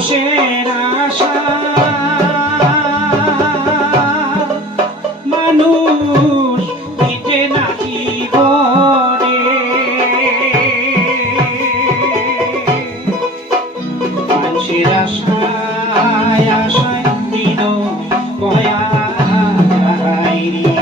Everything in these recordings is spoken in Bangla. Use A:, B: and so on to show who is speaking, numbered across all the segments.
A: মানুষের আশা। মানুষ দিতে না জীবনে মানুষের আশায় আশায় দিন কয়া হারাইরি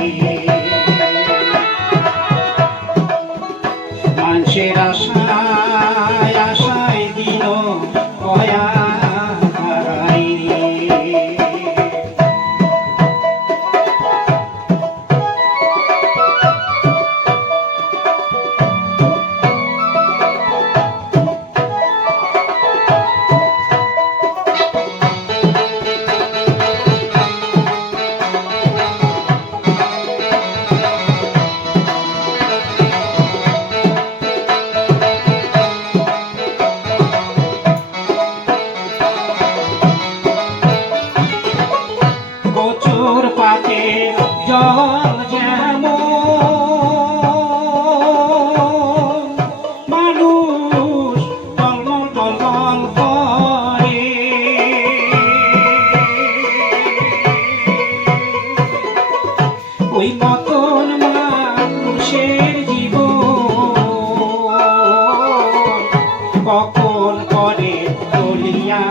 A: ওই মতন মানুষের জীব কখন করে চলিয়া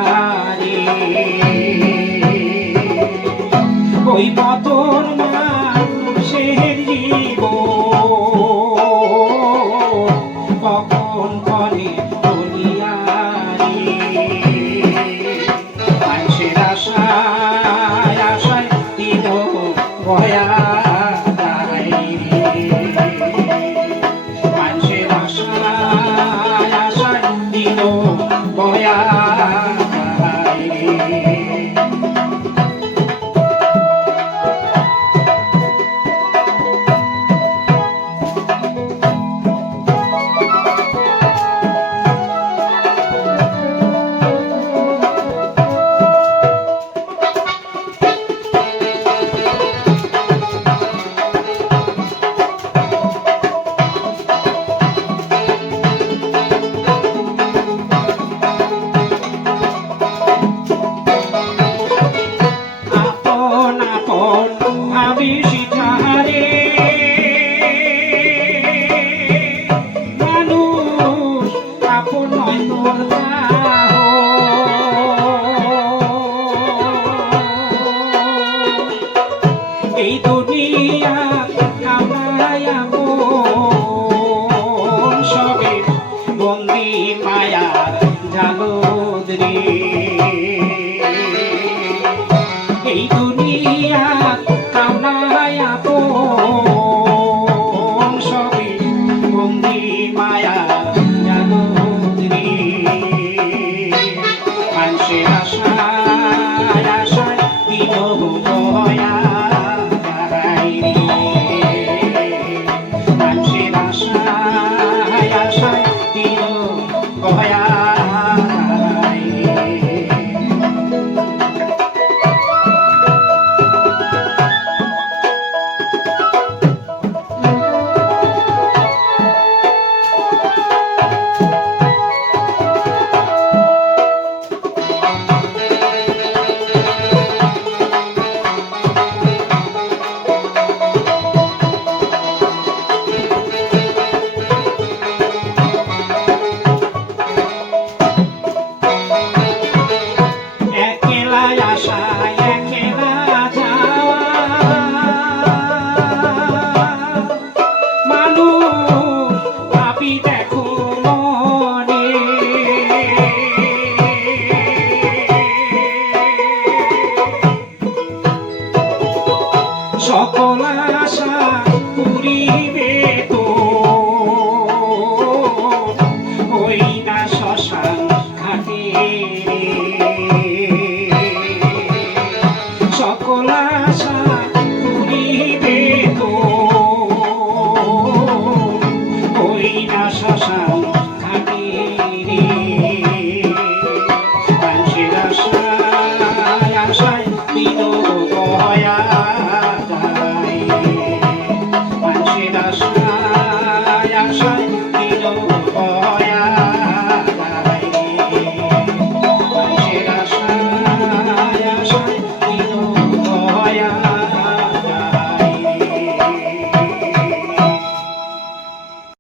A: ওই মতন মানুষের জীবন। কখন করে চলিয়া রে? আশায় দিব ভয়া এই দুনিয়া আমায় সকল আশা পুরিবে তো। ওই না শ্মশান ঘাটে সকল আশা পুরিবে তো। ওই না শ্মশান